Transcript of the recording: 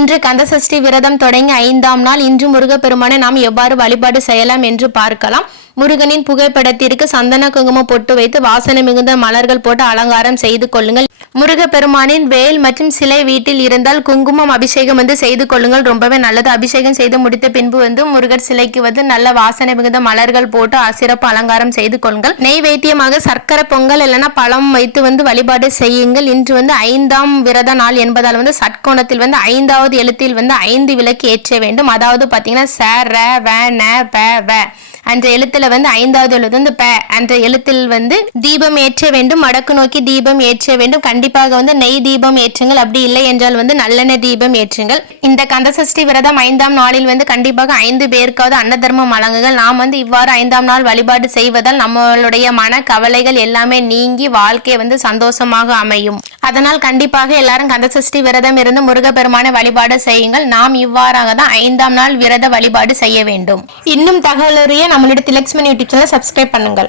இன்று கந்தசஷ்டி விரதம் தொடங்கி 5ஆம் நாள். இன்று முருகப்பெருமானை நாம் எவ்வாறு வழிபாடு செய்யலாம் என்று பார்க்கலாம். முருகனின் புகைப்படத்திற்கு சந்தன குங்குமம் பொட்டு வைத்து வாசனை மிகுந்த மலர்கள் போட்டு அலங்காரம் செய்து கொள்ளுங்கள். முருகப்பெருமானின் வேல் மற்றும் சிலை வீட்டில் இருந்தால் குங்குமம் அபிஷேகம் செய்து கொள்ளுங்கள். ரொம்பவே நல்லது. அபிஷேகம் செய்து முடித்த பின்பு முருகர் சிலைக்கு நல்ல வாசனை மிகுந்த மலர்கள் போட்டு சிறப்பு அலங்காரம் செய்து கொள்ளுங்கள். நெய்வேத்தியமாக சர்க்கரை பொங்கல் இல்லைன்னா பழம் வைத்து வழிபாடு செய்யுங்கள். இன்று 5ஆம் விரத நாள் என்பதால் சட்கோணத்தில் 5வது எழுத்தில் 5 விளக்கு ஏற்ற வேண்டும். அதாவது பாத்தீங்கன்னா ச ர வ ந ப வ என்ற எழுத்துல 5வது எழுத்து ப என்ற எழுத்தில் தீபம் ஏற்ற வேண்டும். வடக்கு நோக்கி தீபம் ஏற்ற வேண்டும். கண்டிப்பாக நெய் தீபம் ஏற்றுங்கள். அப்படி இல்லை என்றால் நல்லெண்ணெய் தீபம் ஏற்றுங்கள். இந்த கந்தசஷ்டி விரதம் 5ஆம் நாளில் கண்டிப்பாக 5 பேருக்காவது அன்ன தர்மம் வழங்குங்கள். நாம் இவ்வாறு 5ஆம் நாள் வழிபாடு செய்வதால் நம்மளுடைய மன கவலைகள் எல்லாமே நீங்கி வாழ்க்கை சந்தோஷமாக அமையும். அதனால் கண்டிப்பாக எல்லாரும் கந்தசஷ்டி விரதம் இருந்து முருகப்பெருமானை வழிபாடு செய்யுங்கள். நாம் இவ்வாறாக தான் 5ஆம் நாள் விரத வழிபாடு செய்ய வேண்டும். இன்னும் தகவல் நம்மளுடைய திலக்ஷ்மணி யூடியூப் சேனலை சப்ஸ்கிரைப் பண்ணுங்கள்.